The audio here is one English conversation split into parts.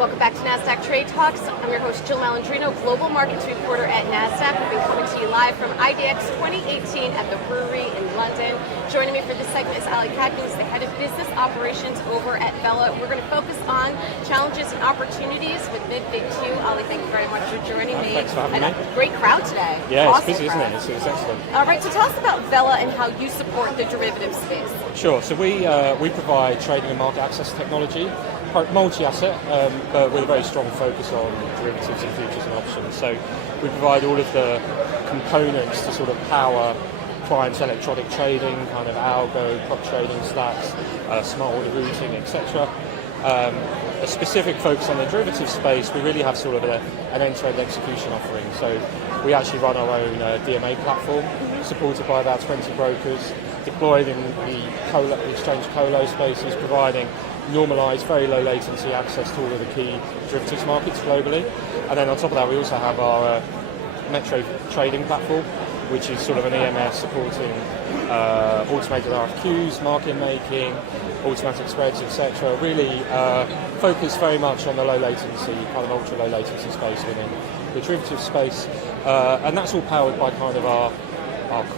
Welcome back to Nasdaq Trade Talks. I'm your host, Jill Malandrino, Global Markets Reporter at Nasdaq. We've been coming to you live from IDX 2018 at the Brewery in London. Joining me for this segment is Ollie, Cadman, the head of business operations over at Vela. We're going to focus on challenges and opportunities with MiFID II. Ollie, thank you very much for joining me. Thanks for having me. Great crowd today. Yeah, awesome it's busy, crowd. isn't it? It's excellent. All right, so tell us about Vela and how you support the derivatives space. Sure. So we provide trading and market access technology, multi-asset, but with a very strong focus on derivatives and futures and options. So we provide all of the components to sort of power clients' electronic trading, kind of algo, prop trading stacks, smart order routing, etc. A specific focus on the derivatives space, we really have sort of an end-to-end execution offering. So we actually run our own DMA platform, supported by about 20 brokers, deployed in the exchange colo spaces, providing normalized, very low latency access to all of the key derivatives markets globally. And then on top of that, we also have our Metro trading platform, which is sort of an EMS supporting automated RFQs, market making, automatic spreads, etc. Really focused very much on the low latency, kind of ultra low latency space within the derivatives space. And that's all powered by kind of our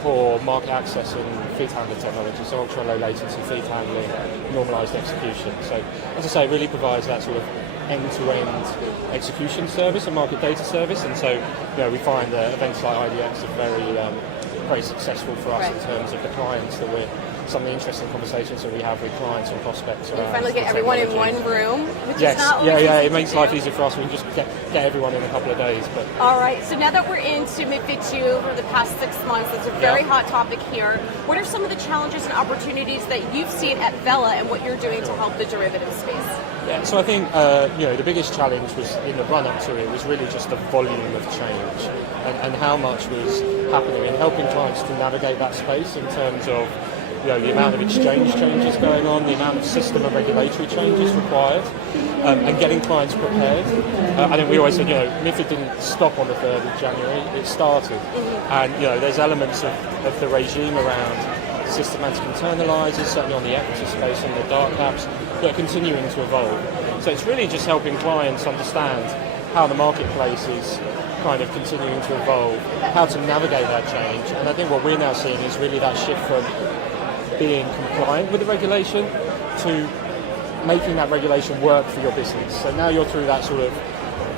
core market access and feed handler technology, so ultra low latency feed handling, normalized execution. So as I say, it really provides that sort of end-to-end execution service and market data service. And so we find that events like IDX are very successful for us in terms of the clients that some of the interesting conversations that we have with clients and prospects around. You finally get everyone in one room, which yes. is not always it makes life easier for us. We can just get everyone in a couple of days. But all right, so now that we're into MiFID II for the past 6 months, it's a very hot topic here. What are some of the challenges and opportunities that you've seen at Vela and what you're doing to help the derivatives space? Yeah, so I think the biggest challenge was in the run-up to it was really just the volume of change and how much was happening and helping clients to navigate that space in terms of the amount of exchange changes going on, the amount of system and regulatory changes required, and getting clients prepared. I think we always said, MiFID didn't stop on the 3rd of January, it started. And, there's elements of the regime around systematic internalizers, certainly on the equity space and the dark caps, that are continuing to evolve. So it's really just helping clients understand how the marketplace is kind of continuing to evolve, how to navigate that change. And I think what we're now seeing is really that shift from being compliant with the regulation to making that regulation work for your business. So now you're through that sort of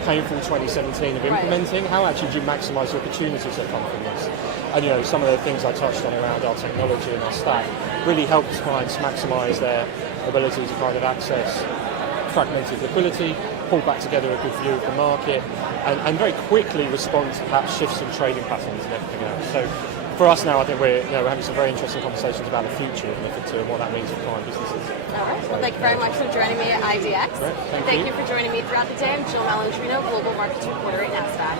painful 2017 of implementing. How actually do you maximise the opportunities that come from this? And some of the things I touched on around our technology and our stack really helps clients maximise their ability to kind of access fragmented liquidity, pull back together a good view of the market, and very quickly respond to perhaps shifts in trading patterns and everything else. So for us now, I think we're having some very interesting conversations about the future of MiFID II and what that means for client businesses. All right. Well, thank you very much for joining me at IDX. Great. Thank you for joining me throughout the day. I'm Jill Malandrino, Global Markets Reporter at Nasdaq.